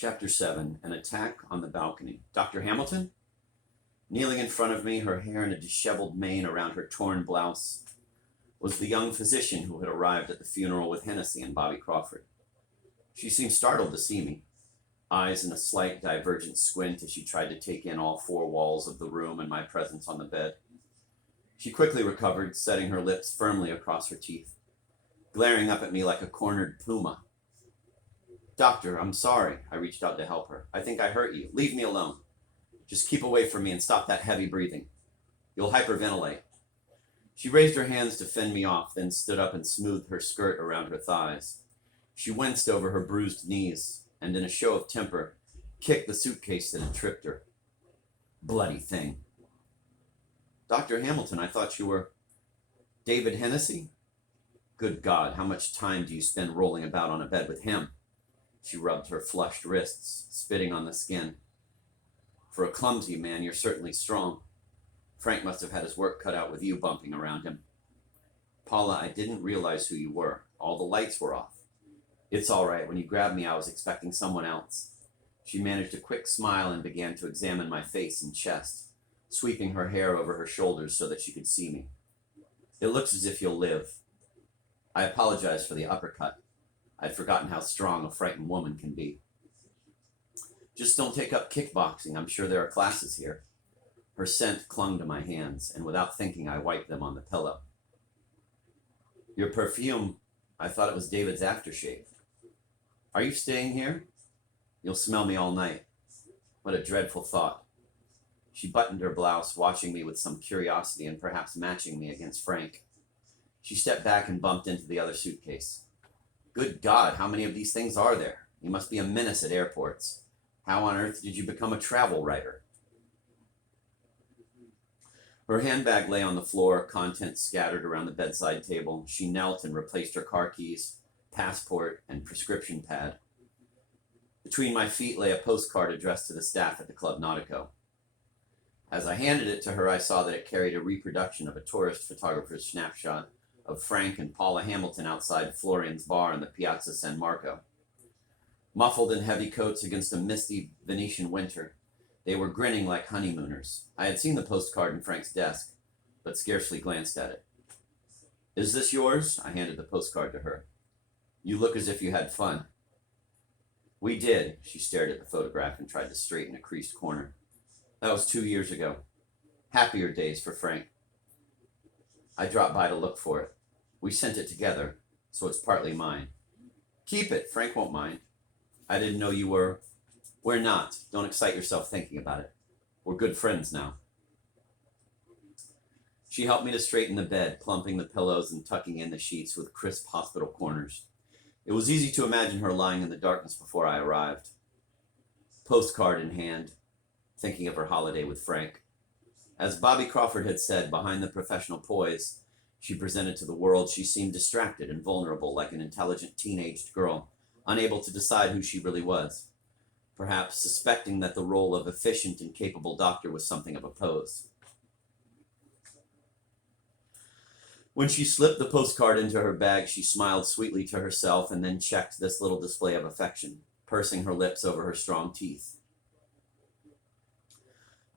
Chapter 7, An Attack on the Balcony. Dr. Hamilton? Kneeling in front of me, her hair in a disheveled mane around her torn blouse, was the young physician who had arrived at the funeral with Hennessy and Bobby Crawford. She seemed startled to see me, eyes in a slight divergent squint as she tried to take in all four walls of the room and my presence on the bed. She quickly recovered, setting her lips firmly across her teeth, glaring up at me like a cornered puma. Doctor, I'm sorry. I reached out to help her. I think I hurt you. Leave me alone. Just keep away from me and stop that heavy breathing. You'll hyperventilate. She raised her hands to fend me off, then stood up and smoothed her skirt around her thighs. She winced over her bruised knees and, in a show of temper, kicked the suitcase that had tripped her. Bloody thing. Dr. Hamilton, I thought you were David Hennessy? Good God, how much time do you spend rolling about on a bed with him? She rubbed her flushed wrists, spitting on the skin. For a clumsy man, you're certainly strong. Frank must have had his work cut out with you bumping around him. Paula, I didn't realize who you were. All the lights were off. It's all right. When you grabbed me, I was expecting someone else. She managed a quick smile and began to examine my face and chest, sweeping her hair over her shoulders so that she could see me. It looks as if you'll live. I apologize for the uppercut. I'd forgotten how strong a frightened woman can be. Just don't take up kickboxing. I'm sure there are classes here. Her scent clung to my hands, and without thinking, I wiped them on the pillow. Your perfume, I thought it was David's aftershave. Are you staying here? You'll smell me all night. What a dreadful thought. She buttoned her blouse, watching me with some curiosity and perhaps matching me against Frank. She stepped back and bumped into the other suitcase. Good God, how many of these things are there? You must be a menace at airports. How on earth did you become a travel writer? Her handbag lay on the floor, contents scattered around the bedside table. She knelt and replaced her car keys, passport, and prescription pad. Between my feet lay a postcard addressed to the staff at the Club Nautico. As I handed it to her, I saw that it carried a reproduction of a tourist photographer's snapshot of Frank and Paula Hamilton outside Florian's bar in the Piazza San Marco. Muffled in heavy coats against a misty Venetian winter, they were grinning like honeymooners. I had seen the postcard in Frank's desk, but scarcely glanced at it. Is this yours? I handed the postcard to her. You look as if you had fun. We did. She stared at the photograph and tried to straighten a creased corner. That was 2 years ago. Happier days for Frank. I dropped by to look for it. We sent it together, so it's partly mine. Keep it. Frank won't mind. I didn't know you were... We're not. Don't excite yourself thinking about it. We're good friends now. She helped me to straighten the bed, plumping the pillows and tucking in the sheets with crisp hospital corners. It was easy to imagine her lying in the darkness before I arrived. Postcard in hand, thinking of her holiday with Frank. As Bobby Crawford had said, behind the professional poise she presented to the world, she seemed distracted and vulnerable, like an intelligent teenaged girl, unable to decide who she really was, perhaps suspecting that the role of efficient and capable doctor was something of a pose. When she slipped the postcard into her bag, she smiled sweetly to herself and then checked this little display of affection, pursing her lips over her strong teeth.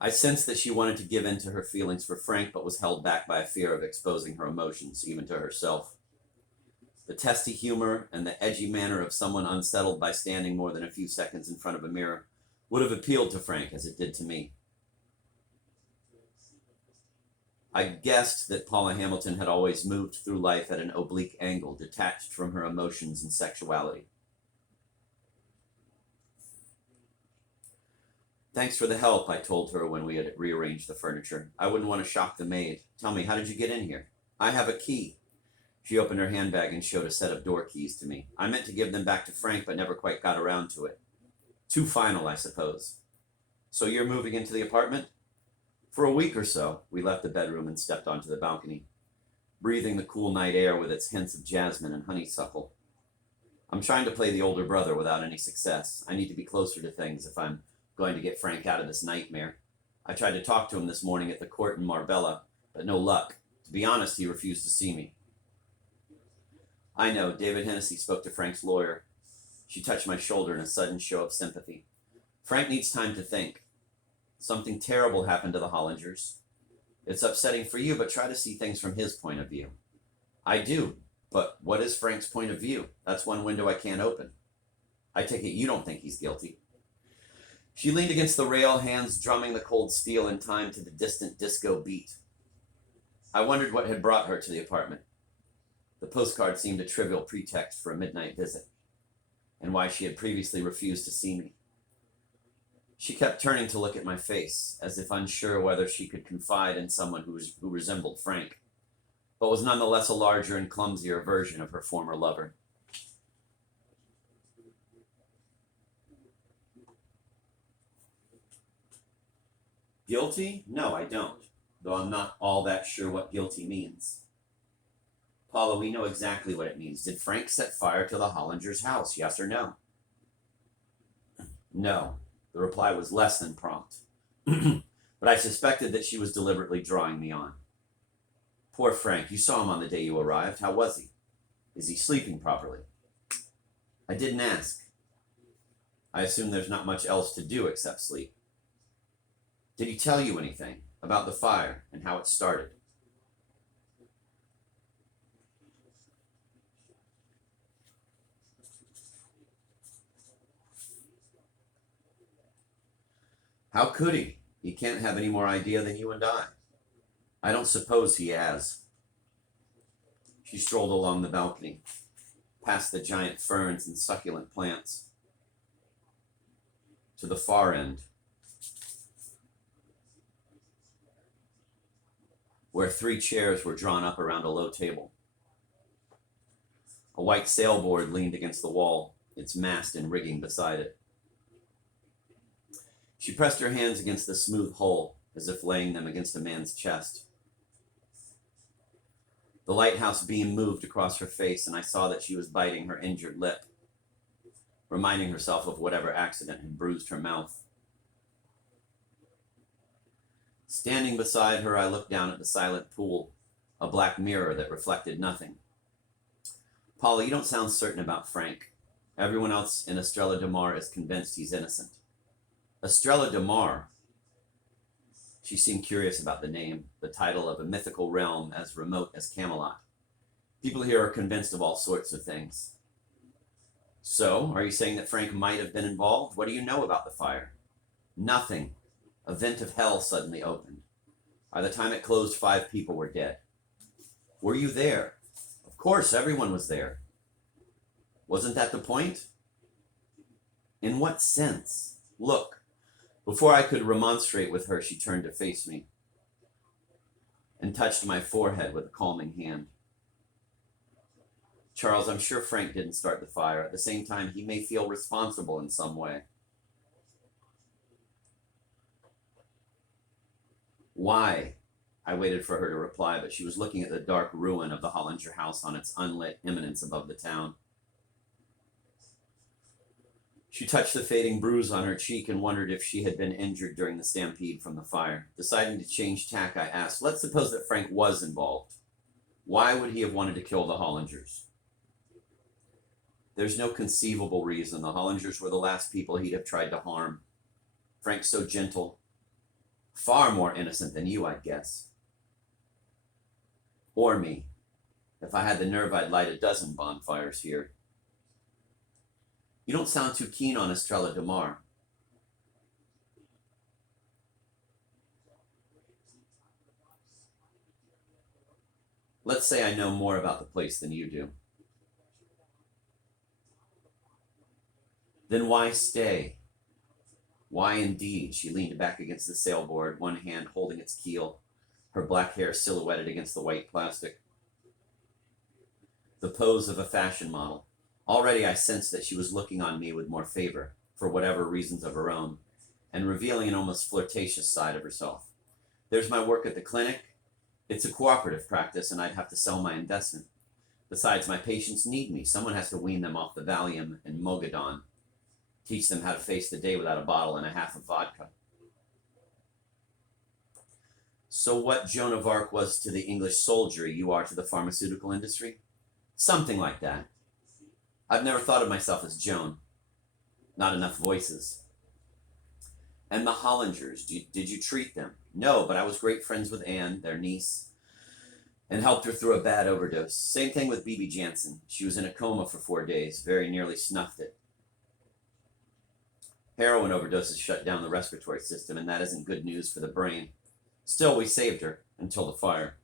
I sensed that she wanted to give in to her feelings for Frank, but was held back by a fear of exposing her emotions, even to herself. The testy humor and the edgy manner of someone unsettled by standing more than a few seconds in front of a mirror would have appealed to Frank as it did to me. I guessed that Paula Hamilton had always moved through life at an oblique angle, detached from her emotions and sexuality. Thanks for the help, I told her when we had rearranged the furniture. I wouldn't want to shock the maid. Tell me, how did you get in here? I have a key. She opened her handbag and showed a set of door keys to me. I meant to give them back to Frank, but never quite got around to it. Too final, I suppose. So you're moving into the apartment? For a week or so, we left the bedroom and stepped onto the balcony, breathing the cool night air with its hints of jasmine and honeysuckle. I'm trying to play the older brother without any success. I need to be closer to things if I'm going to get Frank out of this nightmare. I tried to talk to him this morning at the court in Marbella, but no luck. To be honest, he refused to see me. I know, David Hennessy spoke to Frank's lawyer. She touched my shoulder in a sudden show of sympathy. Frank needs time to think. Something terrible happened to the Hollingers. It's upsetting for you, but try to see things from his point of view. I do, but what is Frank's point of view? That's one window I can't open. I take it you don't think he's guilty. She leaned against the rail, hands drumming the cold steel in time to the distant disco beat. I wondered what had brought her to the apartment. The postcard seemed a trivial pretext for a midnight visit, and why she had previously refused to see me. She kept turning to look at my face, as if unsure whether she could confide in someone who resembled Frank, but was nonetheless a larger and clumsier version of her former lover. Guilty? No, I don't, though I'm not all that sure what guilty means. Paula, we know exactly what it means. Did Frank set fire to the Hollingers' house, yes or no? No. The reply was less than prompt. But I suspected that she was deliberately drawing me on. Poor Frank, you saw him on the day you arrived. How was he? Is he sleeping properly? I didn't ask. I assume there's not much else to do except sleep. Did he tell you anything about the fire and how it started? How could he? He can't have any more idea than you and I. I don't suppose he has. She strolled along the balcony, past the giant ferns and succulent plants, to the far end, where 3 chairs were drawn up around a low table. A white sailboard leaned against the wall, its mast and rigging beside it. She pressed her hands against the smooth hull, as if laying them against a man's chest. The lighthouse beam moved across her face, and I saw that she was biting her injured lip, reminding herself of whatever accident had bruised her mouth. Standing beside her, I looked down at the silent pool, a black mirror that reflected nothing. Paula, you don't sound certain about Frank. Everyone else in Estrella Del Mar is convinced he's innocent. Estrella Del Mar. She seemed curious about the name, the title of a mythical realm as remote as Camelot. People here are convinced of all sorts of things. So, are you saying that Frank might have been involved? What do you know about the fire? Nothing. A vent of hell suddenly opened. By the time it closed, 5 people were dead. Were you there? Of course, everyone was there. Wasn't that the point? In what sense? Look. Before I could remonstrate with her, she turned to face me and touched my forehead with a calming hand. Charles, I'm sure Frank didn't start the fire. At the same time, he may feel responsible in some way. Why? I waited for her to reply, but she was looking at the dark ruin of the Hollinger house on its unlit eminence above the town. She touched the fading bruise on her cheek and wondered if she had been injured during the stampede from the fire. Deciding to change tack, I asked, let's suppose that Frank was involved. Why would he have wanted to kill the Hollingers? There's no conceivable reason. The Hollingers were the last people he'd have tried to harm. Frank's so gentle. Far more innocent than you, I'd guess. Or me. If I had the nerve, I'd light a dozen bonfires here. You don't sound too keen on Estrella Del Mar. Let's say I know more about the place than you do. Then why stay? Why indeed? She leaned back against the sailboard, one hand holding its keel, her black hair silhouetted against the white plastic. The pose of a fashion model. Already I sensed that she was looking on me with more favor, for whatever reasons of her own, and revealing an almost flirtatious side of herself. There's my work at the clinic. It's a cooperative practice, and I'd have to sell my investment. Besides, my patients need me. Someone has to wean them off the Valium and Mogadon, teach them how to face the day without a bottle and a half of vodka. So what Joan of Arc was to the English soldiery, you are to the pharmaceutical industry? Something like that. I've never thought of myself as Joan. Not enough voices. And the Hollingers, did you treat them? No, but I was great friends with Anne, their niece, and helped her through a bad overdose. Same thing with Bibi Jansen. She was in a coma for 4 days, very nearly snuffed it. Heroin overdoses shut down the respiratory system, and that isn't good news for the brain. Still, we saved her until the fire.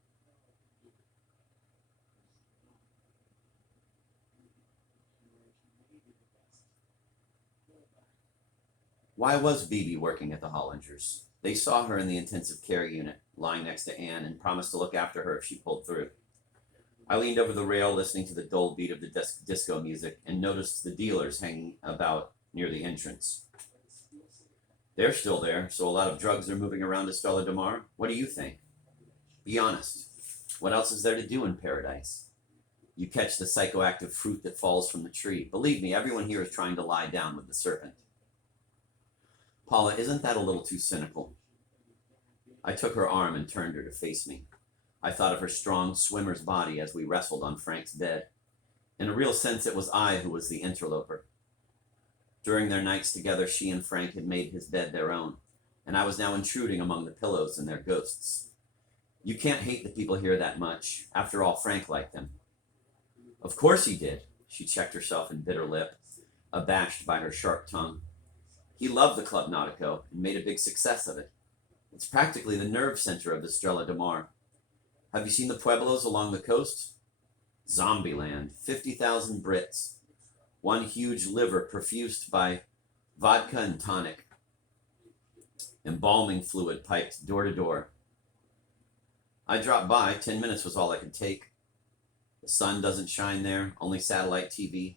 Why was Bibi working at the Hollingers? They saw her in the intensive care unit, lying next to Anne, and promised to look after her if she pulled through. I leaned over the rail, listening to the dull beat of the disco music, and noticed the dealers hanging about near the entrance. They're still there, so a lot of drugs are moving around Estrella Del Mar. What do you think? Be honest. What else is there to do in paradise? You catch the psychoactive fruit that falls from the tree. Believe me, everyone here is trying to lie down with the serpent. Paula, isn't that a little too cynical? I took her arm and turned her to face me. I thought of her strong swimmer's body as we wrestled on Frank's bed. In a real sense, it was I who was the interloper. During their nights together, she and Frank had made his bed their own, and I was now intruding among the pillows and their ghosts. You can't hate the people here that much. After all, Frank liked them. Of course he did. She checked herself and bit her lip, abashed by her sharp tongue. He loved the Club Nautico and made a big success of it. It's practically the nerve center of Estrella Del Mar. Have you seen the pueblos along the coast? Zombieland. 50,000 Brits. One huge liver perfused by vodka and tonic. Embalming fluid piped door to door. I dropped by. 10 minutes was all I could take. The sun doesn't shine there, only satellite TV.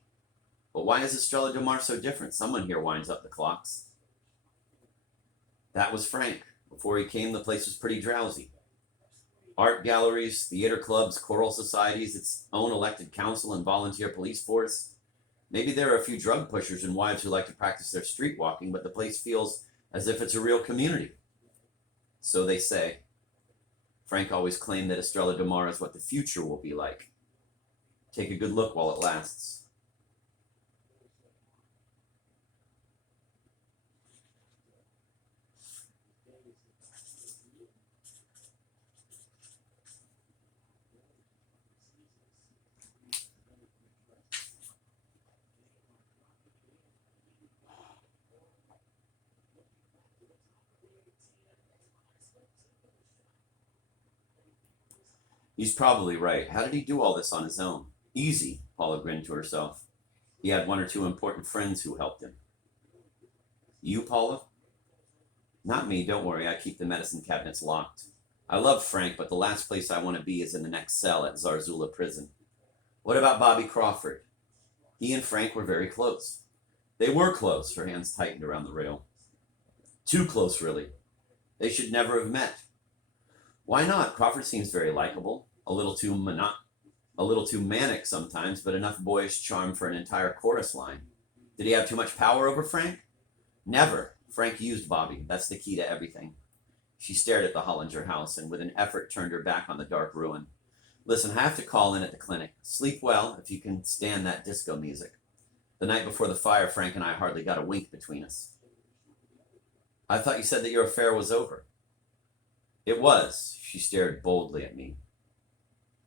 But why is Estrella Del Mar so different? Someone here winds up the clocks. That was Frank. Before he came, the place was pretty drowsy. Art galleries, theater clubs, choral societies, its own elected council and volunteer police force. Maybe there are a few drug pushers and wives who like to practice their street walking, but the place feels as if it's a real community. So they say. Frank always claimed that Estrella Del Mar is what the future will be like. Take a good look while it lasts. He's probably right. How did he do all this on his own? Easy, Paula grinned to herself. He had one or two important friends who helped him. You, Paula? Not me, don't worry. I keep the medicine cabinets locked. I love Frank, but the last place I want to be is in the next cell at Zarzula Prison. What about Bobby Crawford? He and Frank were very close. They were close, her hands tightened around the rail. Too close, really. They should never have met. Why not? Crawford seems very likable. A little too manic sometimes, but enough boyish charm for an entire chorus line. Did he have too much power over Frank? Never. Frank used Bobby. That's the key to everything. She stared at the Hollinger house and with an effort turned her back on the dark ruin. Listen, I have to call in at the clinic. Sleep well if you can stand that disco music. The night before the fire, Frank and I hardly got a wink between us. I thought you said that your affair was over. It was. She stared boldly at me.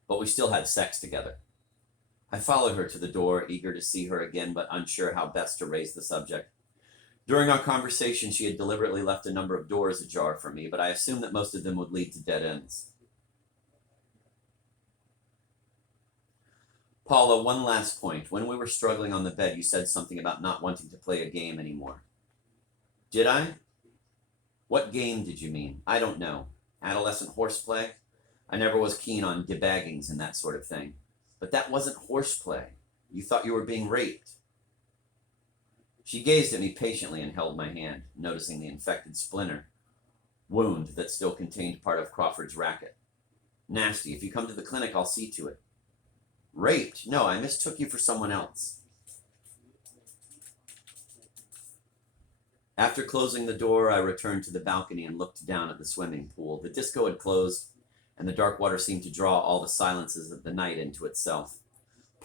But we still had sex together. I followed her to the door, eager to see her again, but unsure how best to raise the subject. During our conversation, she had deliberately left a number of doors ajar for me, but I assumed that most of them would lead to dead ends. Paula, one last point. When we were struggling on the bed, you said something about not wanting to play a game anymore. Did I? What game did you mean? I don't know. Adolescent horseplay? I never was keen on debaggings and that sort of thing. But that wasn't horseplay. You thought you were being raped. She gazed at me patiently and held my hand, noticing the infected splinter wound that still contained part of Crawford's racket. Nasty. If you come to the clinic, I'll see to it. Raped? No, I mistook you for someone else. After closing the door, I returned to the balcony and looked down at the swimming pool. The disco had closed, and the dark water seemed to draw all the silences of the night into itself.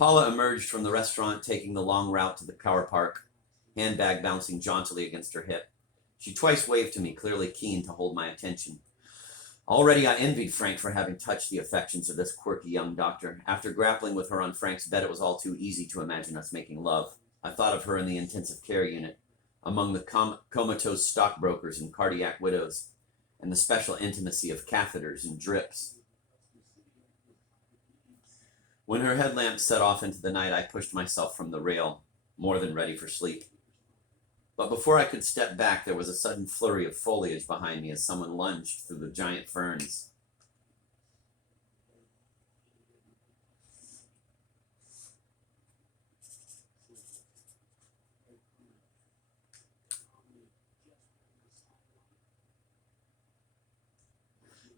Paula emerged from the restaurant, taking the long route to the car park, handbag bouncing jauntily against her hip. She twice waved to me, clearly keen to hold my attention. Already I envied Frank for having touched the affections of this quirky young doctor. After grappling with her on Frank's bed, it was all too easy to imagine us making love. I thought of her in the intensive care unit, among the comatose stockbrokers and cardiac widows, and the special intimacy of catheters and drips. When her headlamp set off into the night, I pushed myself from the rail, more than ready for sleep. But before I could step back, there was a sudden flurry of foliage behind me as someone lunged through the giant ferns.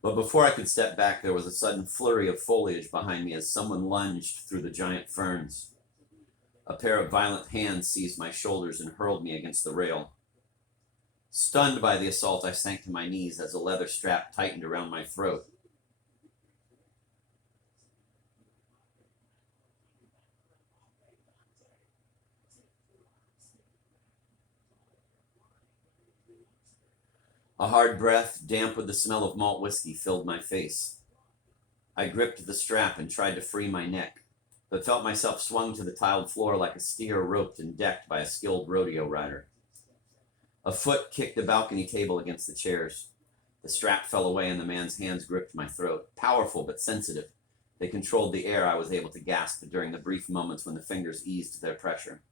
But before I could step back, there was a sudden flurry of foliage behind me as someone lunged through the giant ferns. A pair of violent hands seized my shoulders and hurled me against the rail. Stunned by the assault, I sank to my knees as a leather strap tightened around my throat. A hard breath, damp with the smell of malt whiskey, filled my face. I gripped the strap and tried to free my neck, but felt myself swung to the tiled floor like a steer roped and decked by a skilled rodeo rider. A foot kicked the balcony table against the chairs. The strap fell away and the man's hands gripped my throat. Powerful but sensitive, they controlled the air I was able to gasp during the brief moments when the fingers eased their pressure.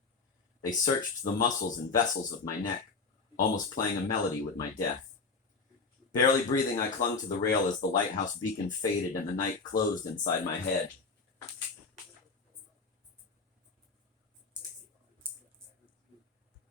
They searched the muscles and vessels of my neck, almost playing a melody with my death. Barely breathing, I clung to the rail as the lighthouse beacon faded and the night closed inside my head.